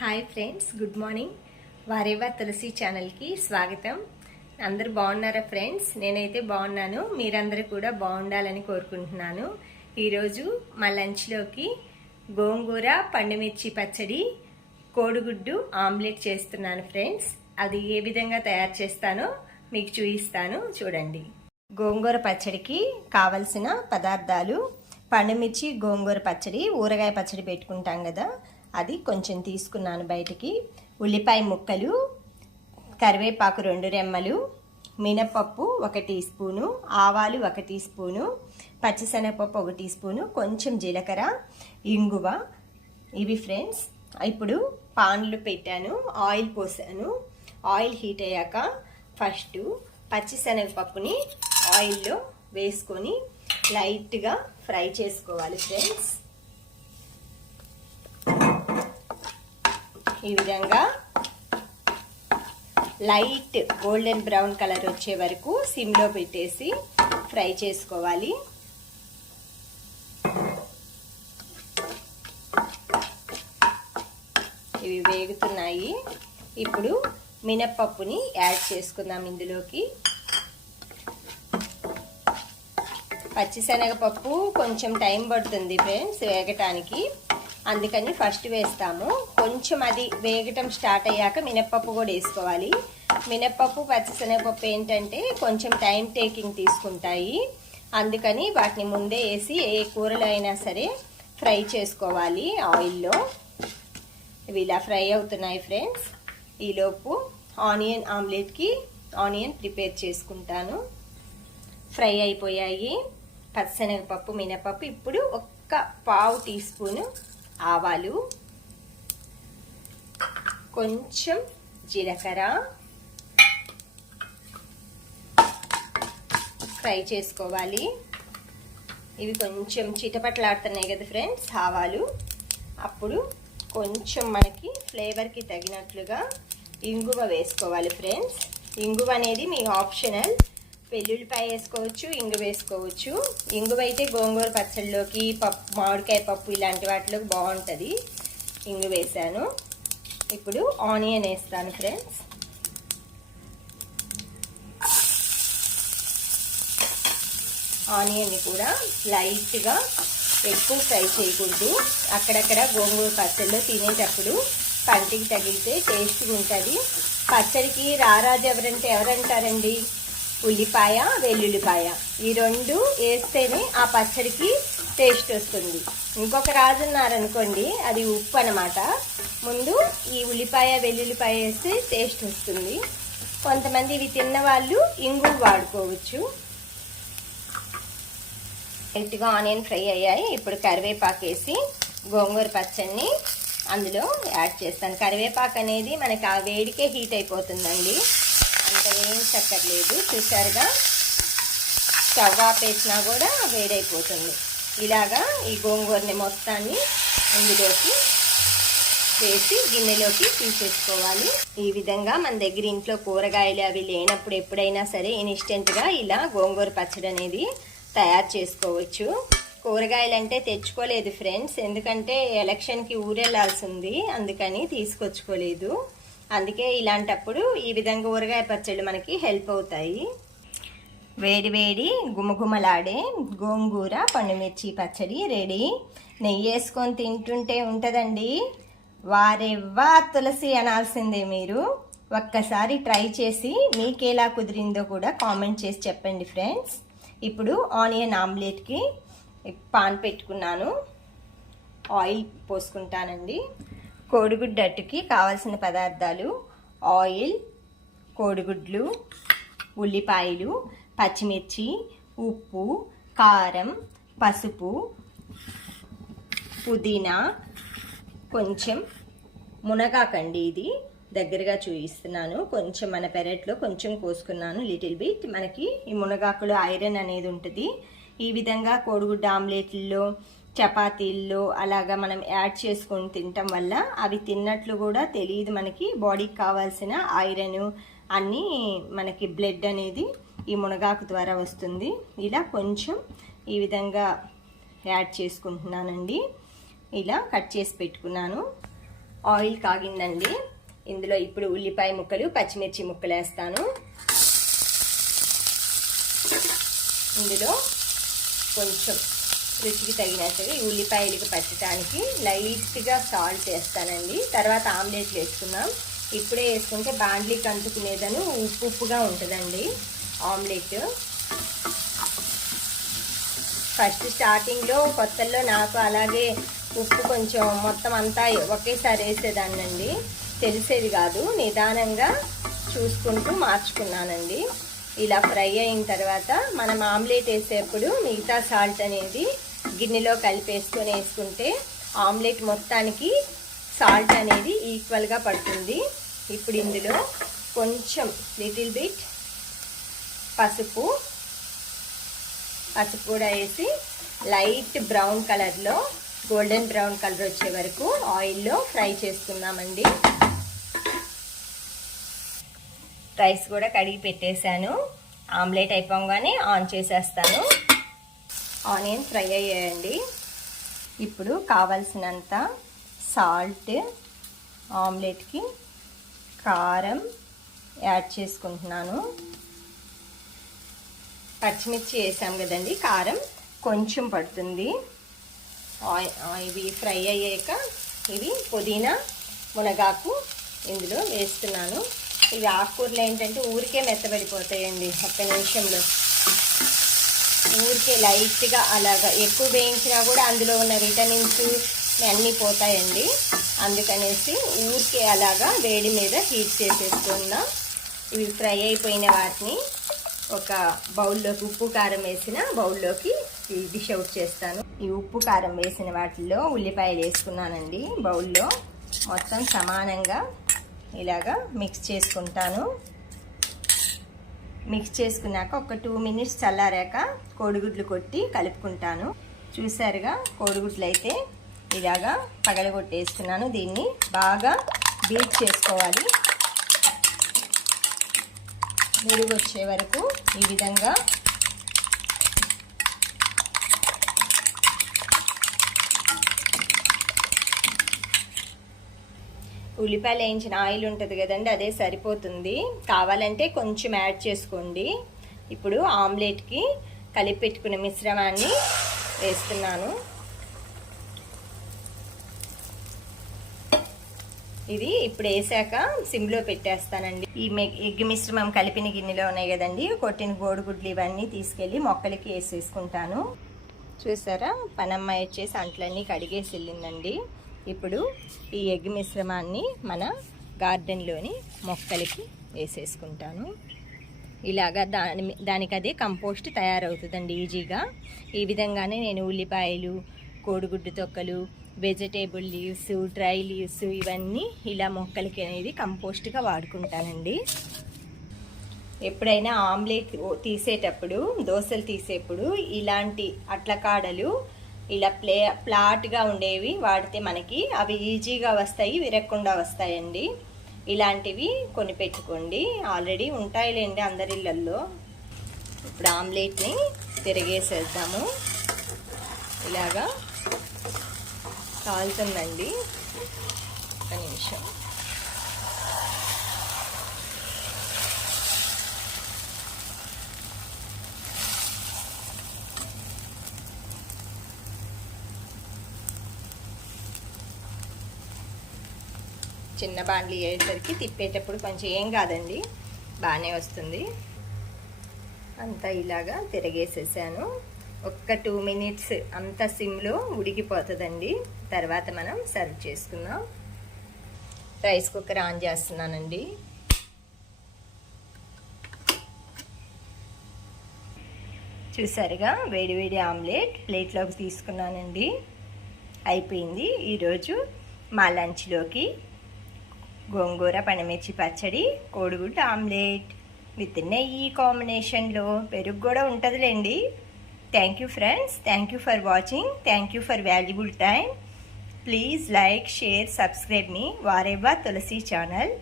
Hi friends, good morning. వారేవా తులసి ఛానల్కి స్వాగతం. అందరూ బాగున్నారా ఫ్రెండ్స్? నేనైతే బాగున్నాను. మీరందరూ కూడా బాగుండాలని కోరుకుంటున్నాను. ఈరోజు మా లంచ్లోకి గోంగూర పండుమిర్చి పచ్చడి, కోడిగుడ్డు ఆమ్లెట్ చేస్తున్నాను ఫ్రెండ్స్. అది ఏ విధంగా తయారు చేస్తానో మీకు చూపిస్తాను, చూడండి. గోంగూర పచ్చడికి కావలసిన పదార్థాలు: పండుమిర్చి గోంగూర పచ్చడి, ఊరగాయ పచ్చడి పెట్టుకుంటాం కదా, అది కొంచెం తీసుకున్నాను బయటికి. ఉల్లిపాయ ముక్కలు, కరివేపాకు 2 రెమ్మలు, మినపప్పు 1 టీ స్పూను, ఆవాలు 1 టీ స్పూను, పచ్చిశనగపప్పు 1 టీ స్పూను, కొంచెం జీలకర్ర, ఇంగువ. ఇవి ఫ్రెండ్స్. ఇప్పుడు పాన్లు పెట్టాను, ఆయిల్ పోసాను. ఆయిల్ హీట్ అయ్యాక ఫస్ట్ పచ్చిశనగపప్పుని ఆయిల్లో వేసుకొని లైట్గా ఫ్రై చేసుకోవాలి ఫ్రెండ్స్. ఈ విధంగా లైట్ గోల్డెన్ బ్రౌన్ కలర్ వచ్చే వరకు సిమ్లో పెట్టేసి ఫ్రై చేసుకోవాలి. ఇవి వేగుతున్నాయి. ఇప్పుడు మినప్పప్పుని యాడ్ చేసుకుందాం ఇందులోకి. పచ్చిశనగపప్పు కొంచెం టైం పడుతుంది ఫ్రెండ్స్ వేగటానికి, అందుకని ఫస్ట్ వేస్తాము. కొంచెం అది వేగటం స్టార్ట్ అయ్యాక మినప్పప్పు కూడా వేసుకోవాలి. మినప్పప్పు పచ్చిశనగపప్పు ఏంటంటే కొంచెం టైం టేకింగ్ తీసుకుంటాయి, అందుకని వాటిని ముందే వేసి ఏ కూరలో అయినా సరే ఫ్రై చేసుకోవాలి ఆయిల్లో. ఇవి ఇలా ఫ్రై అవుతున్నాయి ఫ్రెండ్స్. ఈలోపు ఆనియన్ ఆమ్లెట్కి ఆనియన్ ప్రిపేర్ చేసుకుంటాను. ఫ్రై అయిపోయాయి పచ్చిశనగపప్పు, మినపప్పు. ఇప్పుడు 1/4 టీ స్పూను ఆవాలు, కొంచెం జీలకర్ర ఫ్రై చేసుకోవాలి. ఇవి కొంచెం చిటపట్లాడుతున్నాయి కదా ఫ్రెండ్స్ ఆవాలు. అప్పుడు కొంచెం మనకి ఫ్లేవర్కి తగినట్లుగా ఇంగువ వేసుకోవాలి ఫ్రెండ్స్. ఇంగువ అనేది మీ ఆప్షనల్. వెల్లుల్లిపాయ వేసుకోవచ్చు, ఇంగువ వేసుకోవచ్చు. ఇంగువ అయితే గోంగూర పచ్చడిలోకి, పప్పు, మామిడికాయ పప్పు ఇలాంటి వాటిలోకి బాగుంటుంది. ఇంగువ వేసాను. ఇప్పుడు ఆనియన్ వేస్తాను ఫ్రెండ్స్. ఆనియన్ని కూడా లైట్గా, ఎక్కువ ఫ్రై చేయకూడదు. అక్కడక్కడ గోంగూర పచ్చడిలో తినేటప్పుడు పంటికి తగిలితే టేస్ట్గా ఉంటుంది. పచ్చడికి రారాజు ఎవరంటారండి? ఉల్లిపాయ, వెల్లుల్లిపాయ. ఈ 2 వేస్తేనే ఆ పచ్చడికి టేస్ట్ వస్తుంది. ఇంకొక రాజు ఉన్నారనుకోండి, అది ఉప్పు అన్నమాట. ముందు ఈ ఉల్లిపాయ, వెల్లుల్లిపాయ వేస్తే టేస్ట్ వస్తుంది. కొంతమంది ఇవి తిన్న వాళ్ళు ఇంగువ వాడుకోవచ్చు. లైట్గా ఆనియన్ ఫ్రై అయ్యాయి. ఇప్పుడు కరివేపాకు వేసి గోంగూర పచ్చడిని అందులో యాడ్ చేస్తాను. కరివేపాకు అనేది మనకి ఆ వేడికే హీట్ అయిపోతుందండి, అంత వేయించక్కర్లేదు. చూసారుగా, స్టవ్ ఆపేసినా కూడా వేడైపోతుంది. ఇలాగా ఈ గోంగూరని మొత్తాన్ని ఇందులోకి వేసి గిన్నెలోకి తీసేసుకోవాలి. ఈ విధంగా మన దగ్గర ఇంట్లో కూరగాయలు అవి లేనప్పుడు ఎప్పుడైనా సరే ఇన్స్టెంట్గా ఇలా గోంగూర పచ్చడి అనేది తయారు చేసుకోవచ్చు. కూరగాయలు అంటే తెచ్చుకోలేదు ఫ్రెండ్స్, ఎందుకంటే ఎలక్షన్కి ఊరెళ్ళాల్సి ఉంది, అందుకని తీసుకొచ్చుకోలేదు. అందుకే ఇలాంటప్పుడు ఈ విధంగా ఊరగాయ పచ్చళ్ళు మనకి హెల్ప్ అవుతాయి. వేడి వేడి గుమగుమలాడే గోంగూర పండుమిర్చి పచ్చడి రెడీ. నెయ్యి వేసుకొని తింటుంటే ఉంటుందండి. వారెవ్వా తులసి అనాల్సిందే మీరు. ఒక్కసారి ట్రై చేసి మీకేలా కుదిరిందో కూడా కామెంట్ చేసి చెప్పండి ఫ్రెండ్స్. ఇప్పుడు ఆనియన్ ఆమ్లెట్కి పాన్ పెట్టుకున్నాను, ఆయిల్ పోసుకుంటానండి. కోడిగుడ్డు అట్టుకి కావాల్సిన పదార్థాలు: ఆయిల్, కోడిగుడ్లు, ఉల్లిపాయలు, పచ్చిమిర్చి, ఉప్పు, కారం, పసుపు, పుదీనా, కొంచెం మునగాకండి. ఇది దగ్గరగా చూపిస్తున్నాను. కొంచెం మన పెరట్లో కొంచెం కోసుకున్నాను, లిటిల్ బిట్. మనకి ఈ మునగాకులు ఐరన్ అనేది ఉంటుంది. ఈ విధంగా కోడిగుడ్డు ఆమ్లెట్లలో, చపాతీల్లో అలాగా మనం యాడ్ చేసుకొని తినటం వల్ల అవి తిన్నట్లు కూడా తెలియదు మనకి. బాడీకి కావాల్సిన ఐరన్ అన్నీ మనకి బ్లడ్ అనేది ఈ మునగాకు ద్వారా వస్తుంది. ఇలా కొంచెం ఈ విధంగా యాడ్ చేసుకుంటున్నానండి. ఇలా కట్ చేసి పెట్టుకున్నాను. ఆయిల్ కాగిందండి. ఇందులో ఇప్పుడు ఉల్లిపాయ ముక్కలు, పచ్చిమిర్చి ముక్కలు వేస్తాను. ఇందులో కొంచెం రుచికి తగినట్టుగా ఈ ఉల్లిపాయలకి పట్టడానికి లైట్గా సాల్ట్ వేస్తానండి. తర్వాత ఆమ్లెట్లు వేసుకుందాం. ఇప్పుడే వేసుకుంటే బాండ్లీకి అంటుకునేదను ఉప్పుగా ఉంటుందండి ఆమ్లెట్. ఫస్ట్ స్టార్టింగ్లో కొత్తల్లో నాకు అలాగే ఉప్పు కొంచెం మొత్తం అంతా ఒకేసారి వేసేదాన్నండి, తెలిసేది కాదు. నిదానంగా చూసుకుంటూ మార్చుకున్నానండి. ఇలా ఫ్రై అయిన తర్వాత మనం ఆమ్లెట్ వేసేప్పుడు మిగతా సాల్ట్ అనేది గిన్నెలో కలిపేసుకొని వేసుకుంటే ఆమ్లెట్ మొత్తానికి సాల్ట్ అనేది ఈక్వల్గా పడుతుంది. ఇప్పుడు ఇందులో కొంచెం లిటిల్ బిట్ పసుపు కూడా వేసి లైట్ బ్రౌన్ కలర్లో, గోల్డెన్ బ్రౌన్ కలర్ వచ్చే వరకు ఆయిల్లో ఫ్రై చేసుకుందామండి. రైస్ కూడా కడిగి పెట్టేశాను. ఆమ్లెట్ అయిపోగానే ఆన్ చేసేస్తాను. ఆనియన్ ఫ్రై అయ్యాయండి. ఇప్పుడు కావాల్సినంత సాల్ట్, ఆమ్లెట్కి కారం యాడ్ చేసుకుంటున్నాను. పచ్చిమిర్చి వేసాం కదండి, కారం కొంచెం పడుతుంది. ఇవి ఫ్రై అయ్యాక ఇవి పుదీనా, మునగాకు ఇందులో వేస్తున్నాను. ఇవి ఆకుకూరలు ఏంటంటే ఊరికే మెత్తబడిపోతాయండి. ఒక్క నిమిషంలో ఊరికే లైట్గా అలాగా ఎక్కువ వేయించినా కూడా అందులో ఉన్న విటమిన్స్ అన్నీ పోతాయండి. అందుకనేసి ఊరికే అలాగా వేడి మీద హీట్ చేసేసుకుందాం. ఇవి ఫ్రై అయిపోయిన వాటిని ఒక బౌల్లోకి, ఉప్పు కారం వేసిన బౌల్లోకి డిష్ అవుట్ చేస్తాను. ఈ ఉప్పు కారం వేసిన వాటిల్లో ఉల్లిపాయలు వేసుకున్నానండి. బౌల్లో మొత్తం సమానంగా ఇలాగా మిక్స్ చేసుకుంటాను. మిక్స్ చేసుకున్నాక ఒక 2 మినిట్స్ చల్లారాక కోడిగుడ్లు కొట్టి కలుపుకుంటాను. చూసారుగా, కోడిగుడ్లు అయితే ఇలాగా పగలగొట్టేసుకున్నాను. దీన్ని బాగా బీట్ చేసుకోవాలి. మురుగు వచ్చే వరకు ఈ విధంగా ఉల్లిపాయలు వేయించిన ఆయిల్ ఉంటుంది కదండి, అదే సరిపోతుంది. కావాలంటే కొంచెం యాడ్ చేసుకోండి. ఇప్పుడు ఆమ్లెట్కి కలిపి పెట్టుకున్న మిశ్రమాన్ని వేస్తున్నాను. ఇది ఇప్పుడు వేసాక సిమ్లో పెట్టేస్తానండి. ఈ ఎగ్ మిశ్రమం కలిపిన గిన్నెలో ఉన్నాయి కదండి, కొట్టిన కోడిగుడ్లు ఇవన్నీ తీసుకెళ్ళి మొక్కలకి వేసేసుకుంటాను. చూసారా, పనమ్మాయి వచ్చేసి అంట్లన్నీ కడిగేసి వెళ్ళిందండి. ఇప్పుడు ఈ ఎగ్ మిశ్రమాన్ని మన గార్డెన్లోని మొక్కలకి వేసేసుకుంటాను. ఇలాగా దానికి అదే కంపోస్ట్ తయారవుతుందండి ఈజీగా. ఈ విధంగానే నేను ఉల్లిపాయలు, కోడిగుడ్డు తొక్కలు, వెజిటేబుల్ లీవ్స్, డ్రై లీవ్స్ ఇవన్నీ ఇలా మొక్కలకి అనేది కంపోస్ట్గా వాడుకుంటానండి. ఎప్పుడైనా ఆమ్లెట్ తీసేటప్పుడు, దోశలు తీసేప్పుడు ఇలాంటి అట్ల కాడలు ఇలా ఫ్లాట్గా ఉండేవి వాడితే మనకి అవి ఈజీగా వస్తాయి, విరగకుండా వస్తాయండి. ఇలాంటివి కొని పెట్టుకోండి, ఆల్రెడీ ఉంటాయిలేండి అందరి ఇళ్ళల్లో. ఇప్పుడు ఆమ్లెట్ని తిరిగేసేద్దాము. ఇలాగా కాలుతుందండి, ఒక నిమిషం. చిన్న బాండ్లీ అయ్యేసరికి తిప్పేటప్పుడు కొంచెం ఏం కాదండి, బాగానే వస్తుంది. అంతా ఇలాగా తిరగేసేసాను. ఒక్క 2 మినిట్స్ అంతా సిమ్లో ఉడికిపోతుందండి. తర్వాత మనం సర్వ్ చేసుకుందాం. రైస్ కుక్కర్ ఆన్ చేస్తున్నానండి. చూసారుగా, వేడివేడి ఆమ్లెట్ ప్లేట్లోకి తీసుకున్నానండి. అయిపోయింది. ఈరోజు మా లంచ్లోకి గోంగూర పనమిర్చి పచ్చడి, కోడిగుడ్డు ఆమ్లెట్ విత్ నెయ్యి కాంబినేషన్లో. పెరుగు కూడా ఉంటుందిలేండి. Thank you friends, thank you for watching, thank you for valuable time. Please like, share, subscribe మీ వారేవా తులసి ఛానల్.